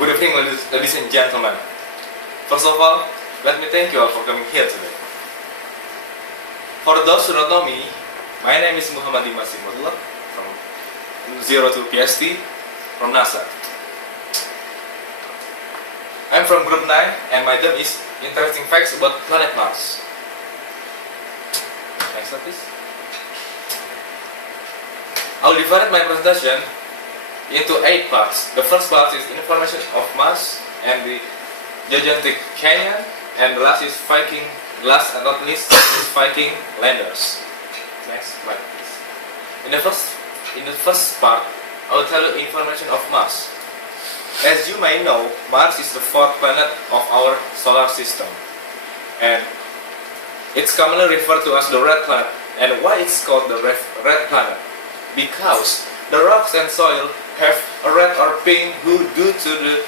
Good evening, ladies and gentlemen. First of all, let me thank you all for coming here today. For those who don't know me, my name is Muhammad Dimasimullah from 02 PST from NASA. I'm from Group 9 and my theme is Interesting Facts about Planet Mars. Next slide, please. I'll divide my presentation into 8 parts. The first part is information of Mars and the gigantic canyon, and the last is Viking, last and not least is Viking landers. Next slide, please. In the first part, I will tell you information of Mars. As you may know, Mars is the 4th planet of our solar system, and it's commonly referred to as the red planet. And why it's called the red planet? Because the rocks and soil have a red or pink hue due to the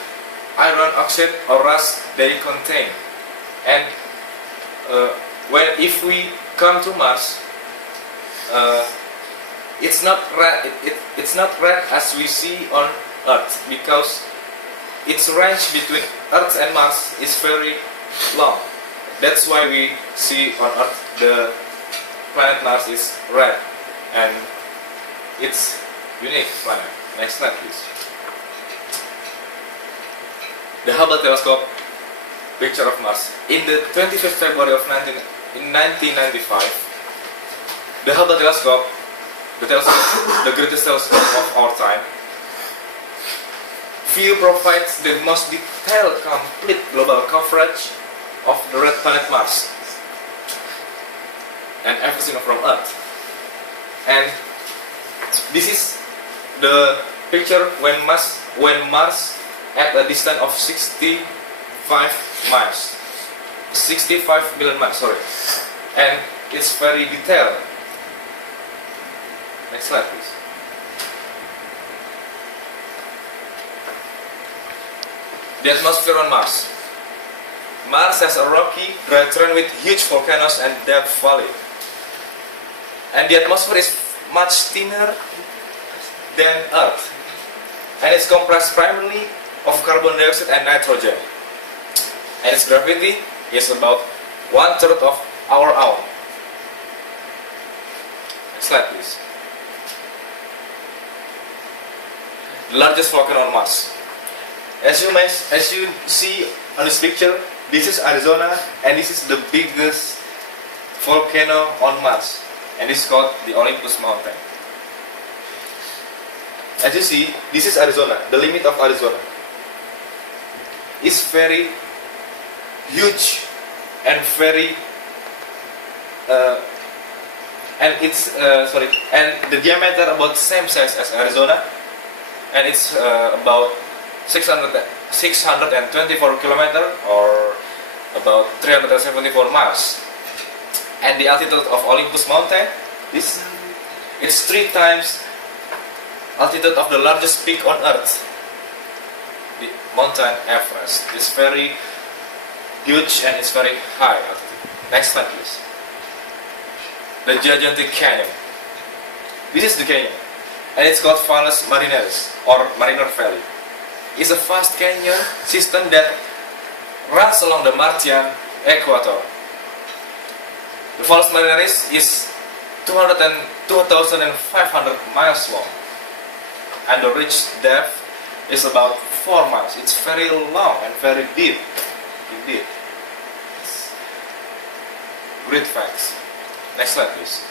iron oxide or rust they contain. And if we come to Mars, it's not red. It's not red as we see on Earth, because its range between Earth and Mars is very long. That's why we see on Earth the planet Mars is red, and it's unique planet. Next slide, please. The Hubble telescope picture of Mars. In the 25th February of 1995, the Hubble telescope, the greatest telescope of our time, view provides the most detailed, complete global coverage of the red planet Mars and everything from Earth. And this is the picture when Mars at a distance of 65 million miles, sorry, and it's very detailed. Next slide, please. The atmosphere on Mars. Mars has a rocky, dry terrain with huge volcanoes and deep valley. And the atmosphere is much thinner than Earth, and it's comprised primarily of carbon dioxide and nitrogen. And its gravity is about 1/3 of our own. Next slide, please. The largest volcano on Mars. As you see on this picture, this is Arizona, and this is the biggest volcano on Mars, and it's called the Olympus Mountain. As you see, this is Arizona, the limit of Arizona. It's very huge and very and the diameter about same size as Arizona, and it's about 624 kilometers or about 374 miles. And the altitude of Olympus Mountain, it's 3 times altitude of the largest peak on Earth, the Mountain Everest. It's very huge and it's very high altitude. Next slide, please. The gigantic canyon. This is the canyon, and it's called Valles Marineris or Mariner Valley. It's a vast canyon system that runs along the Martian equator. The Valles Marineris is 2,500 miles long, and the reach depth is about 4 miles. It's very long and very deep indeed. Great facts. Next slide, please.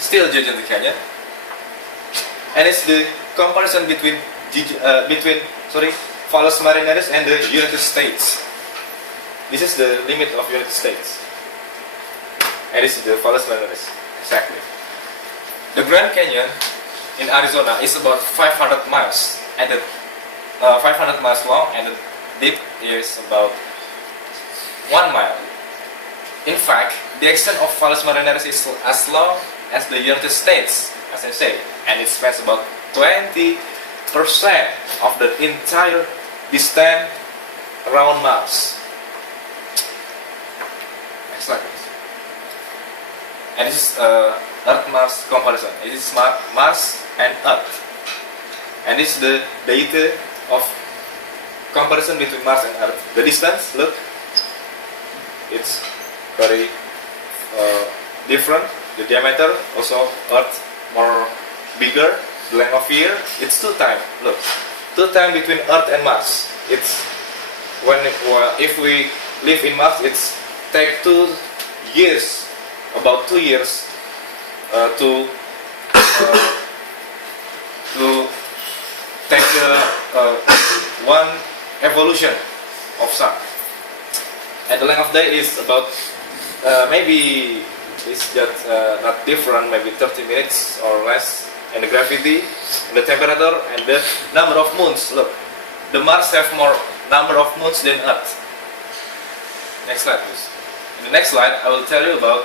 Still gigantic canyon, and it's the comparison between Valles Marineris and the United States. This is the limit of United States, and this is the Valles Marineris exactly. The Grand Canyon in Arizona is about 500 miles, and 500 miles long, and the deep is about 1 mile. In fact, the extent of Valles Marineris is as long as the United States, as I say, and it spans about 20% of the entire distance around Mars. Next slide, please. And this is Earth-Mars comparison. It is Mars and Earth, and this is the data of comparison between Mars and Earth. The distance, look, it's very different. The diameter also Earth more bigger. The length of year, it's 2 times. Look, 2 times between Earth and Mars. It's if we live in Mars, it's take 2 years, about 2 years to take one evolution of Sun. And the length of day is about maybe it's just not different, maybe 30 minutes or less. And the gravity, and the temperature, and the number of moons. Look, the Mars have more number of moons than Earth. Next slide, please. In the next slide, I will tell you about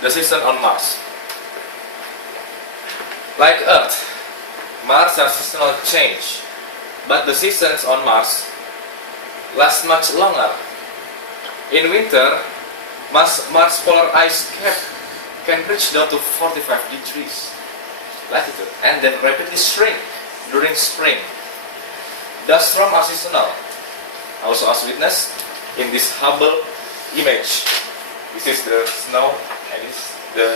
the season on Mars. Like Earth, Mars has seasonal change, but the seasons on Mars last much longer. In winter, Mars polar ice cap can reach down to 45 degrees latitude and then rapidly shrink during spring. Dust storms are seasonal. Also as witness in this Hubble image. This is the snow and this the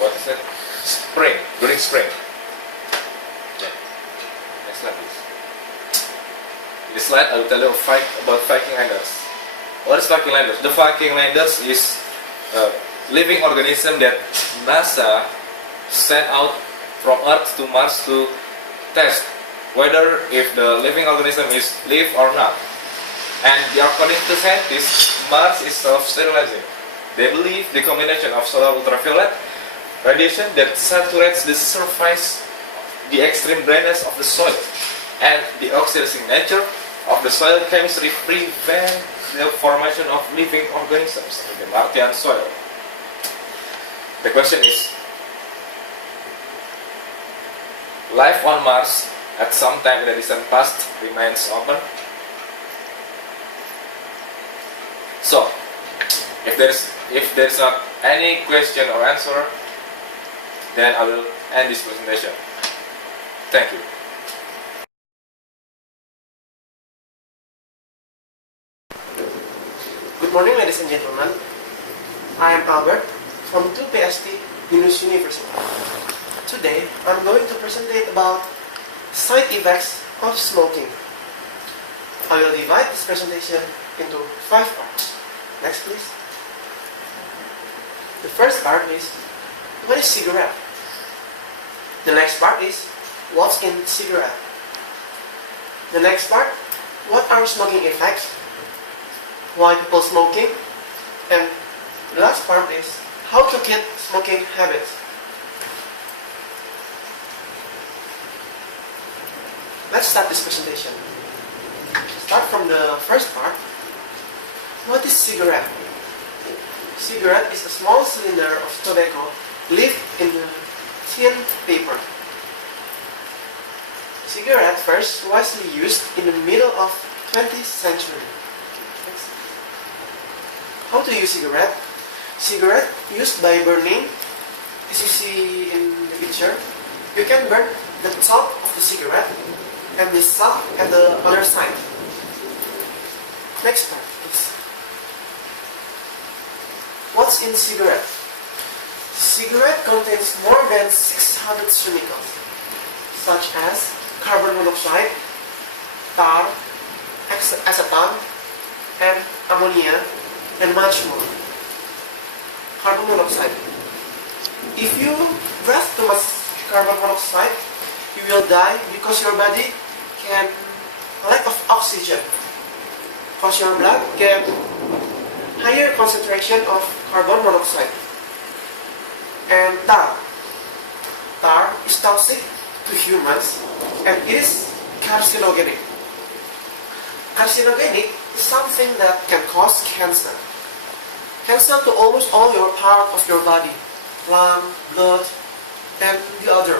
what is it? Spring, during spring. Okay. Next slide please. In this slide I will tell you about Viking landers. What is Viking landers? The Viking landers is living organism that NASA sent out from Earth to Mars to test whether if the living organism is live or not. And according to scientists, Mars is self-sterilizing. They believe the combination of solar ultraviolet radiation that saturates the surface, the extreme dryness of the soil, and the oxidizing nature of the soil chemistry prevent the formation of living organisms in the Martian soil. The question is, life on Mars at some time in the distant past remains open? So, if there's not any question or answer, then I will end this presentation. Thank you. Good morning, ladies and gentlemen. I am Albert from 2PST Binus University. Today, I'm going to present about side effects of smoking. I will divide this presentation into 5 parts. Next, please. The first part is, what is cigarette? The next part is, what's in cigarette? The next part, what are smoking effects? Why people smoking? And the last part is, how to kill smoking habits. Let's start this presentation. Start from the first part. What is cigarette? Cigarette is a small cylinder of tobacco lived in a thin paper. Cigarette first widely used in the middle of 20th century. Next. How to use cigarette? Cigarette used by burning. As you see in the picture, you can burn the top of the cigarette and the sub at the other side. Next part, please. What's in cigarette? Cigarette contains more than 600 chemicals, such as carbon monoxide, tar, acetone, and ammonia, and much more. Carbon monoxide. If you breathe too much carbon monoxide, you will die because your body can lack of oxygen. Because your blood get higher concentration of carbon monoxide. And tar. Tar is toxic to humans and it is carcinogenic. Carcinogenic is something that can cause cancer. Cancer to almost all your part of your body, lung, blood, and the other.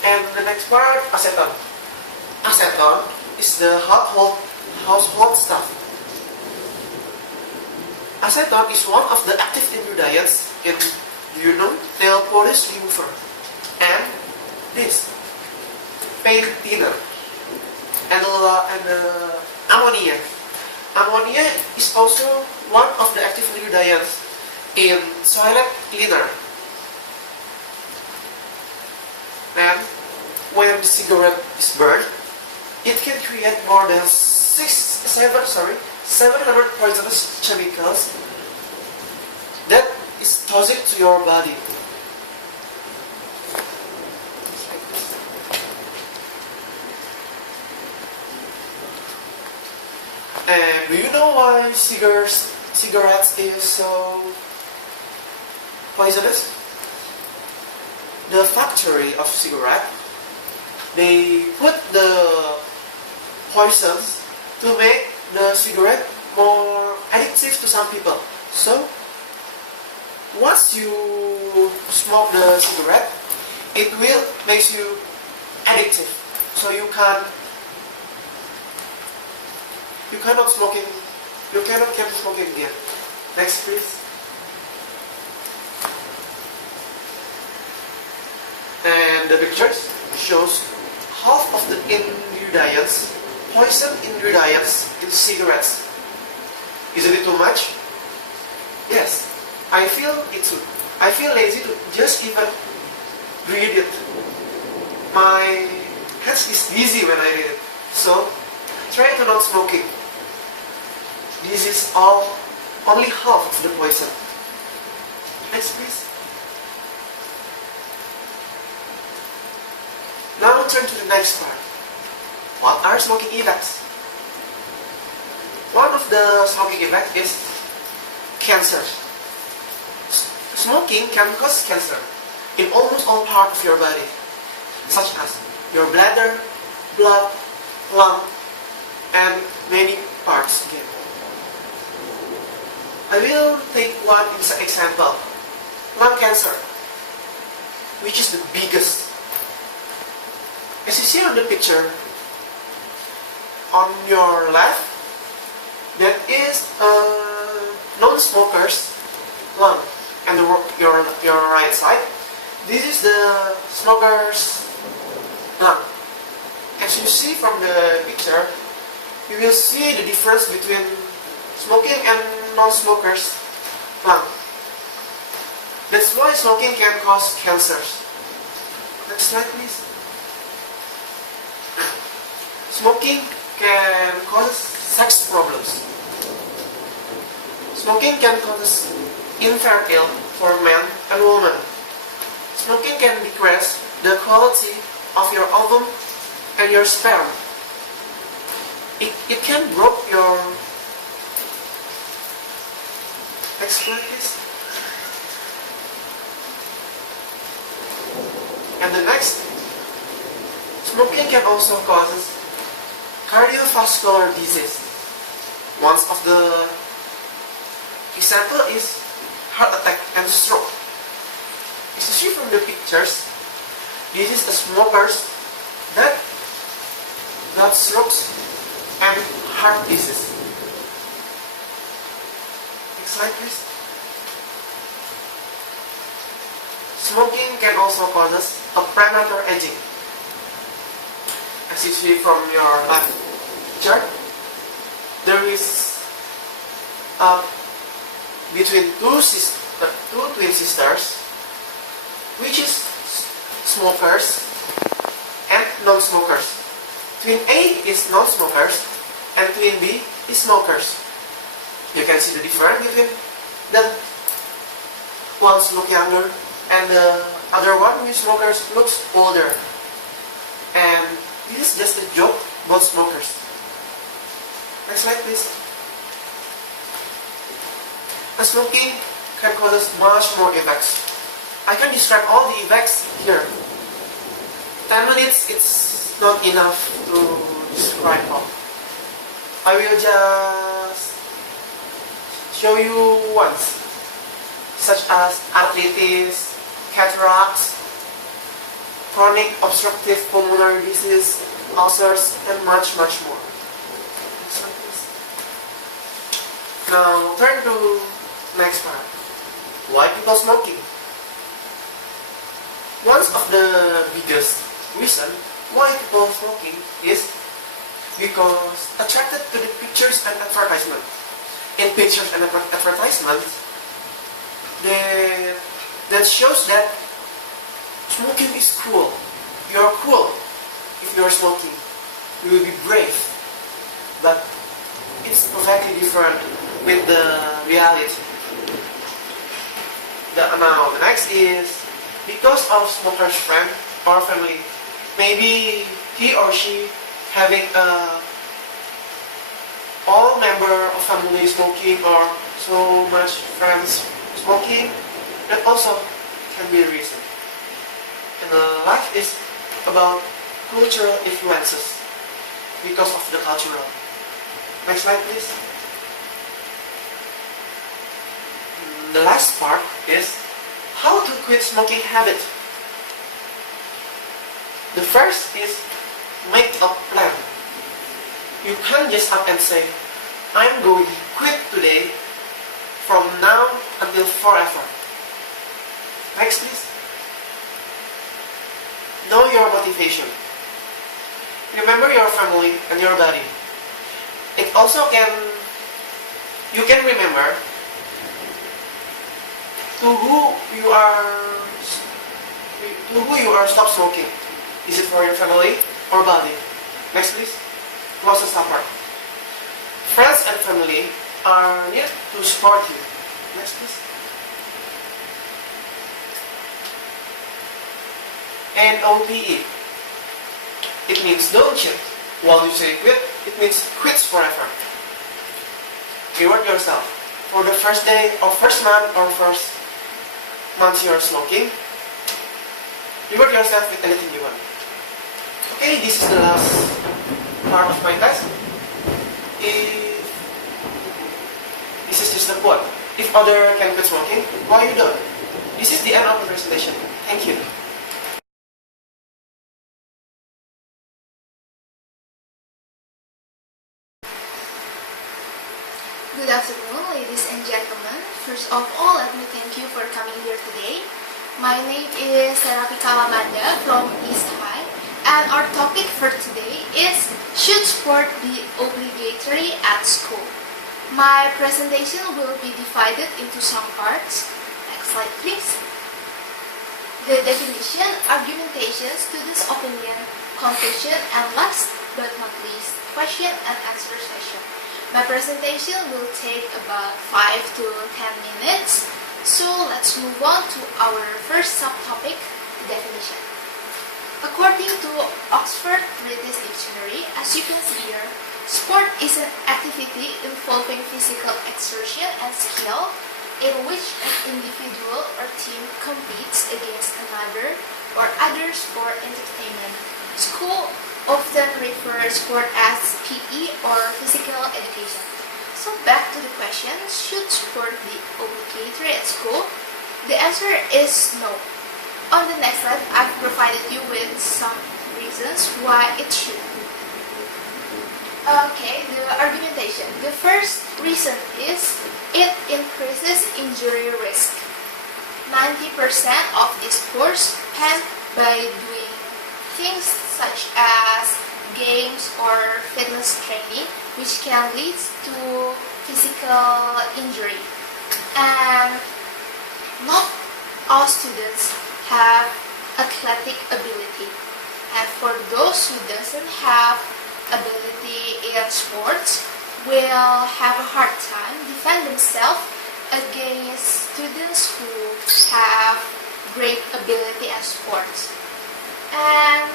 And the next part, acetone. Acetone is the household stuff. Acetone is one of the active ingredients in, nail polish remover and this paint thinner and ammonia. Ammonia is also one of the active ingredients in toilet cleaner. And when the cigarette is burned, it can create more than 700 poisonous chemicals that is toxic to your body. And do you know why cigarettes is so poisonous? The factory of cigarette, they put the poisons to make the cigarette more addictive to some people. So once you smoke the cigarette, it will make you addictive. So you cannot keep smoking again. Next please. And the pictures shows half of the ingredients, poison ingredients in cigarettes. Isn't it too much? Yes, I feel it too. I feel lazy to just even read it. My hands is dizzy when I read it. So try to not smoking. This is only half of the poison. Next please. Now turn to the next part. What are smoking effects? One of the smoking effects is cancer. Smoking can cause cancer in almost all parts of your body, such as your bladder, blood, lung, and many parts again. I will take one example, lung cancer, which is the biggest. As you see on the picture, on your left, that is a non-smoker's lung, and your right side, this is the smoker's lung. As you see from the picture, you will see the difference between smoking and non-smokers' lung. That's why smoking can cause cancers. Next slide please. Smoking can cause sex problems. Smoking can cause infertility for men and women. Smoking can decrease the quality of your ovum and your sperm. It can block your... Next slide please. And the next, smoking can also cause cardiovascular disease. One of the example is heart attack and stroke. As you see from the pictures, this is the smokers that got strokes and heart disease. Next slide please. Smoking can also cause a premature aging. As you see from your left chart, there is between two twin sisters, which is smokers and non-smokers. Twin A is non-smokers and twin B is smokers. You can see the difference between them. One looks younger and the other one, who is smokers, looks older. And this is just a joke about smokers. Next slide please. And smoking can cause much more effects. I can describe all the effects here. 10 minutes it's not enough to describe all. I will just show you ones, such as arthritis, cataracts, chronic obstructive pulmonary disease, ulcers, and much more. Next one, please. Now turn to next part. Why people smoking? One of the biggest reason why people smoking is because attracted to the pictures and advertisement. In pictures and advertisements, that shows that smoking is cool. You're cool if you're smoking. You will be brave. But it's perfectly different with the reality. Now the next is because of smoker's friend or family. Maybe he or she having all member of family smoking or so much friends smoking. That also can be a reason. And life is about cultural influences because of the cultural. Next slide, please. The last part is how to quit smoking habit. The first is make a plan. You can't just up and say, I'm going to quit today from now until forever. Next, please. Know your motivation. Remember your family and your body. It also you can remember to who you are stop smoking. Is it for your family or body? Next, please. Closest support. Friends and family are here to support you. Next, please. And OPE. It means don't cheat. While you say quit, it means quits forever. Reward yourself. For the first day or first month or first month you are smoking, reward yourself with anything you want. Okay, this is the last part of my test. This is just a quote. If other can quit smoking, why you don't? This is the end of the presentation. Thank you. Good afternoon, ladies and gentlemen. First of all, let me thank you for coming here today. My name is Serapika Lamanda from East High, and our topic for today is should sport be obligatory at school? My presentation will be divided into some parts. Next slide, please. The definition, argumentation, students' opinion, conclusion, and last but not least, question and answer session. My presentation will take about 5 to 10 minutes, so let's move on to our first subtopic, definition. According to Oxford British Dictionary, as you can see here, sport is an activity involving physical exertion and skill in which an individual or team competes against another or others for entertainment. School often refers sport as PE or physical education. So back to the question, should sport be obligatory at school? The answer is no. On the next slide, I've provided you with some reasons why it should. Okay, the argumentation. The first reason is it increases injury risk. 90% of the sports spent by doing things such as games or fitness training, which can lead to physical injury. And not all students have athletic ability. And for those who doesn't have ability in sports, will have a hard time defend themselves against students who have great ability at sports. And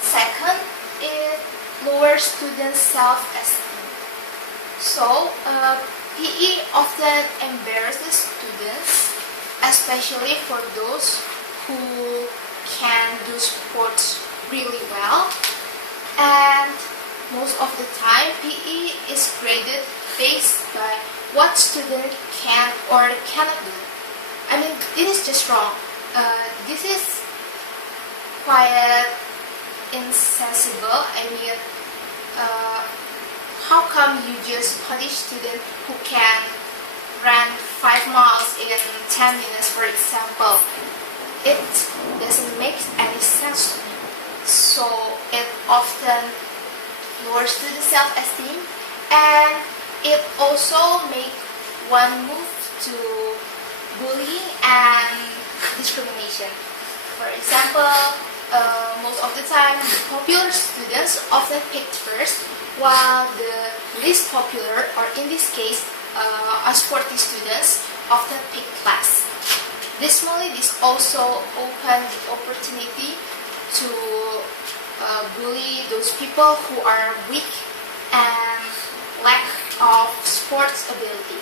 second, it lowers students' self-esteem. So, PE often embarrasses students, especially for those who can do sports really well. And most of the time, PE is graded based by what student can or cannot do. I mean, this is just wrong. This is quite insensible. I mean, how come you just punish students who can run 5 miles in 10 minutes, for example? it doesn't make any sense to me. So it often lowers to the self-esteem, and it also makes one move to bullying and discrimination. For example, most of the time, the popular students often picked first, while the least popular, or in this case, unsporty students, often pick last. Additionally, this also opened the opportunity to bully those people who are weak and lack of sports ability.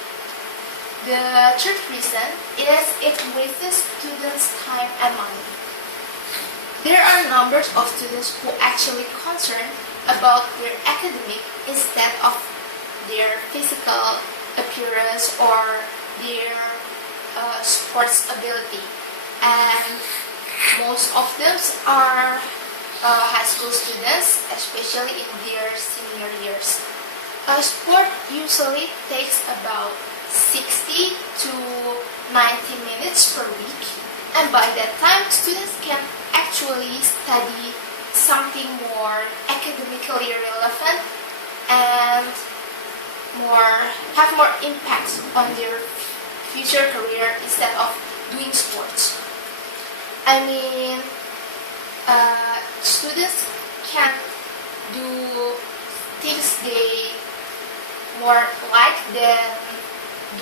The third reason is it wastes students' time and money. There are numbers of students who actually concerned about their academic instead of their physical appearance or their sports ability, and most of them are high school students, especially in their senior years. A sport usually takes about 60 to 90 minutes per week, and by that time students can actually study something more academically relevant and have more impact on their future career instead of doing sports. I mean, students can do things they more like than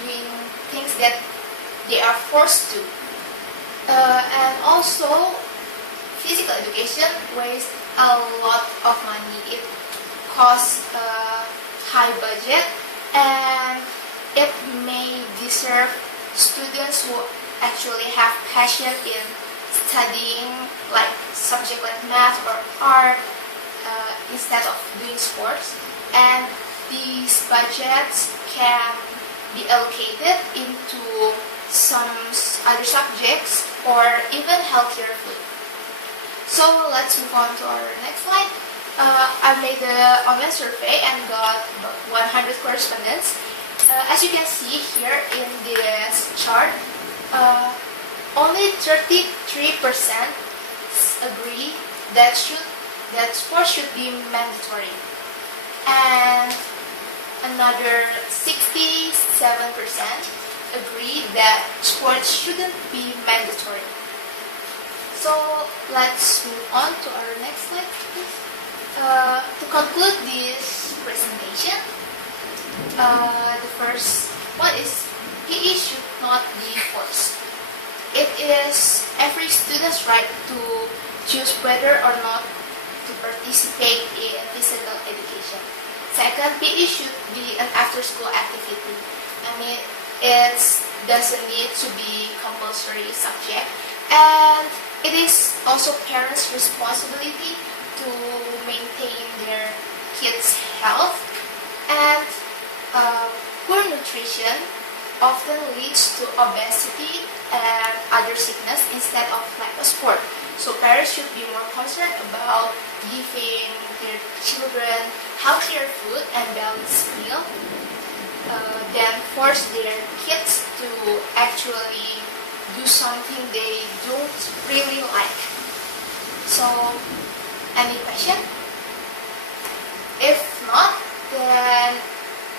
doing things that they are forced to. And also, physical education wastes a lot of money. It costs a high budget, and it may deserve students who actually have passion in studying like subject like math or art instead of doing sports, and these budgets can be allocated into some other subjects or even healthier food. So let's move on to our next slide. I made an online survey and got about 100 correspondents. As you can see here in this chart, only 33% agree that sports should be mandatory, and another 67% agree that sports shouldn't be mandatory. So let's move on to our next slide, please. To conclude this presentation, the first one is PE should not be forced. It is every student's right to choose whether or not to participate in physical education. Second, PE should be an after-school activity. I mean, it doesn't need to be compulsory subject, and it is also parents' responsibility to maintain their kids' health, and poor nutrition often leads to obesity and other sickness instead of lack of sport. So parents should be more concerned about giving their children healthier food and balanced meal than force their kids to actually do something they don't really like. So, any question? If not, then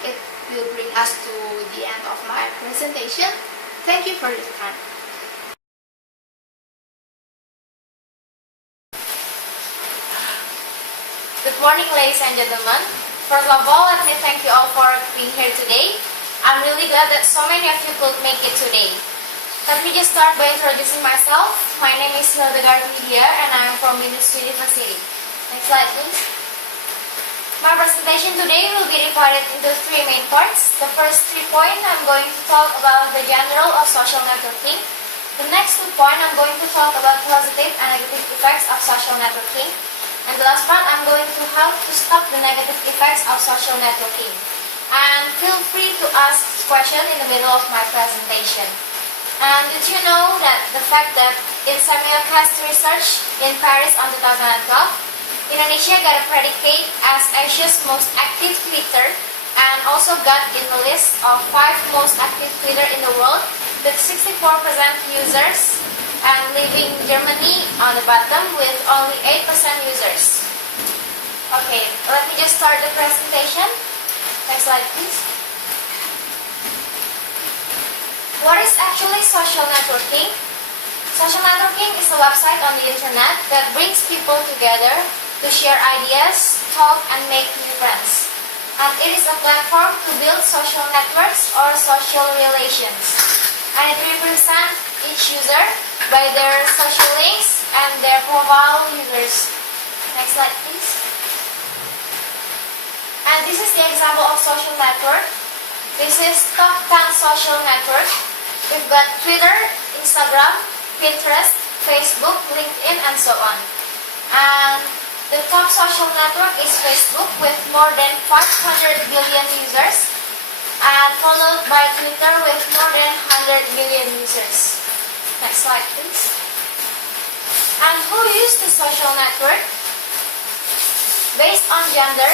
it will bring us to the end of my presentation. Thank you for your time. Good morning, ladies and gentlemen. First of all, let me thank you all for being here today. I'm really glad that so many of you could make it today. Let me just start by introducing myself. My name is Hildegard Lydia and I'm from Binus University. Next slide, please. My presentation today will be divided into three main parts. The first 3 points, I'm going to talk about the general of social networking. The next 2 points, I'm going to talk about positive and negative effects of social networking. And the last part, I'm going to help to stop the negative effects of social networking. And feel free to ask questions in the middle of my presentation. And did you know that the fact that in Samuel Cast research in Paris on 2012, Indonesia got a predicate as Asia's most active Twitter and also got in the list of 5 most active Twitter in the world with 64% users and leaving Germany on the bottom with only 8% users. Okay, let me just start the presentation. Next slide, please. What is actually social networking? Social networking is a website on the internet that brings people together to share ideas, talk, and make new friends. And it is a platform to build social networks or social relations. And it represents each user by their social links and their profile users. Next slide, please. And this is the example of social network. This is top 10 social network. We've got Twitter, Instagram, Pinterest, Facebook, LinkedIn, and so on. And the top social network is Facebook with more than 500 billion users, and followed by Twitter with more than 100 billion users. Next slide, please. And who use the social network? Based on gender,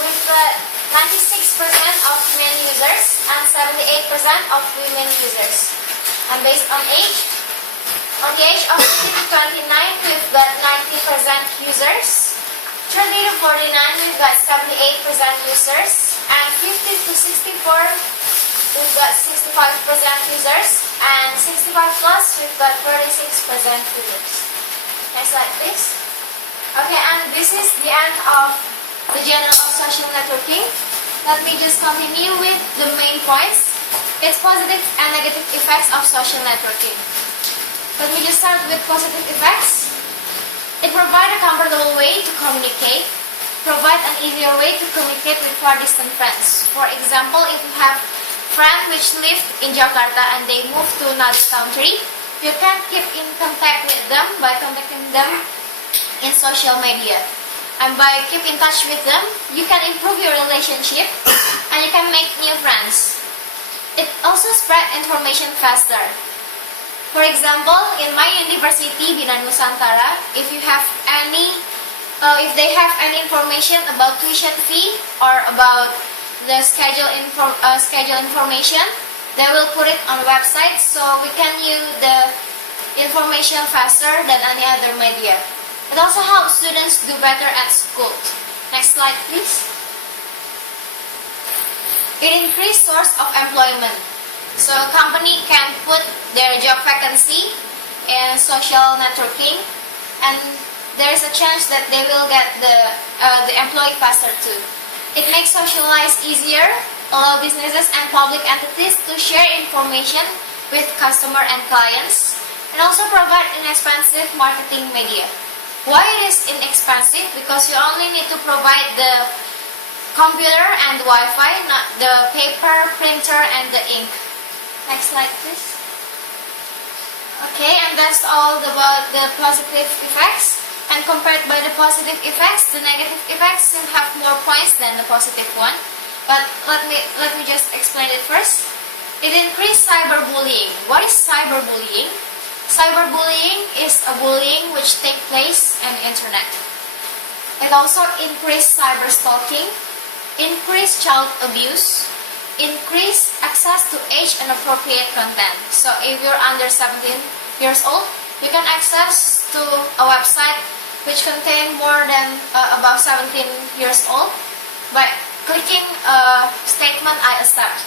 we've got 96% of men users and 78% of women users. And based on the age of 18 to 29, we've got 90% users. 30 to 49, we've got 78% users. And 50 to 64, we've got 65% users. And 65 plus, we've got 46% users. Next slide, please. Okay, and this is the end of the genre of social networking. Let me just continue with the main points. Its positive and negative effects of social networking. Let me just start with positive effects. It provides a comfortable way to communicate, provide an easier way to communicate with far distant friends. For example, if you have friends which live in Jakarta and they move to another country, you can keep in contact with them by contacting them in social media. And by keep in touch with them, you can improve your relationship and you can make new friends. It also spread information faster. For example, in my university, Binus, if you have if they have any information about tuition fee or about the schedule information, they will put it on the website so we can use the information faster than any other media. It also helps students do better at school. Next slide, please. It increased source of employment. So a company can put their job vacancy in social networking, and there is a chance that they will get the employee faster too. It makes socialize easier, allow businesses and public entities to share information with customer and clients, and also provide inexpensive marketing media. Why it is inexpensive? Because you only need to provide the computer and Wi-Fi, not the paper, printer, and the ink. Next slide, please. Okay, and that's all about the positive effects. And compared by the positive effects, the negative effects still have more points than the positive one. But let me just explain it first. It increased cyberbullying. What is cyberbullying? Cyberbullying is a bullying which takes place on the internet. It also increased cyberstalking, increased child abuse, increase access to age-inappropriate content. So if you're under 17 years old, you can access to a website which contain more than about 17 years old by clicking a statement I accept.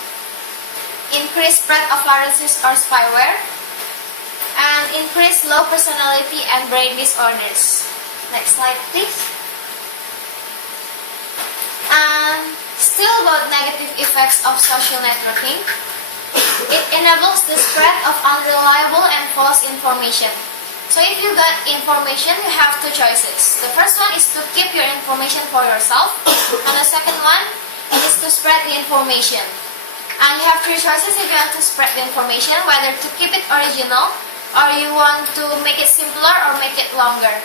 Increase spread of viruses or spyware, and increase low personality and brain disorders. Next slide, please. And still about negative effects of social networking. It enables the spread of unreliable and false information. So if you got information, you have two choices. The first one is to keep your information for yourself, and the second one is to spread the information. And you have three choices if you want to spread the information, whether to keep it original, or you want to make it simpler or make it longer.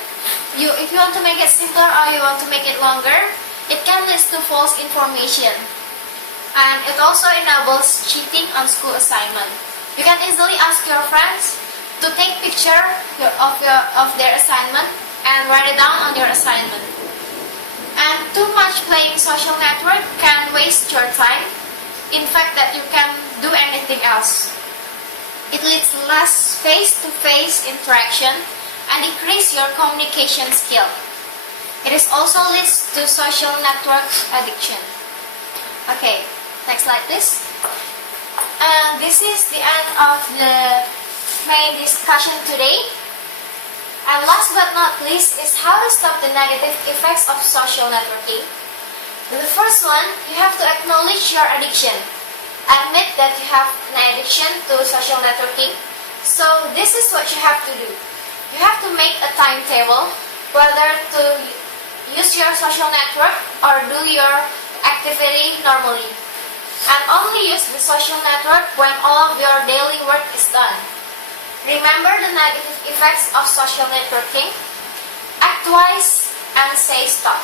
If you want to make it simpler or you want to make it longer, it can lead to false information. And it also enables cheating on school assignment. You can easily ask your friends to take picture of their assignment and write it down on your assignment. And too much playing social network can waste your time. In fact, that you can do anything else. It leads less face-to-face interaction and decrease your communication skill. It is also leads to social network addiction. Okay, next slide please. And this is the end of the main discussion today. And last but not least is how to stop the negative effects of social networking. The first one, you have to acknowledge your addiction. Admit that you have an addiction to social networking. So this is what you have to do. You have to make a timetable whether to use your social network or do your activity normally. And only use the social network when all of your daily work is done. Remember the negative effects of social networking. Act wise and say stop.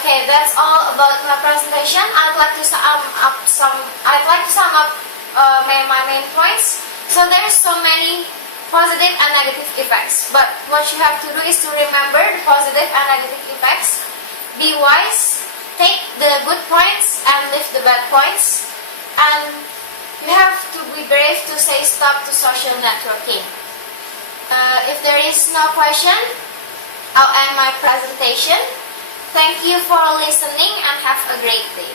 Okay, that's all about my presentation. I'd like to sum up my main points. So there's so many positive and negative effects. But what you have to do is to remember the positive and negative effects. Be wise. Take the good points and leave the bad points. And you have to be brave to say stop to social networking. If there is no question, I'll end my presentation. Thank you for listening and have a great day.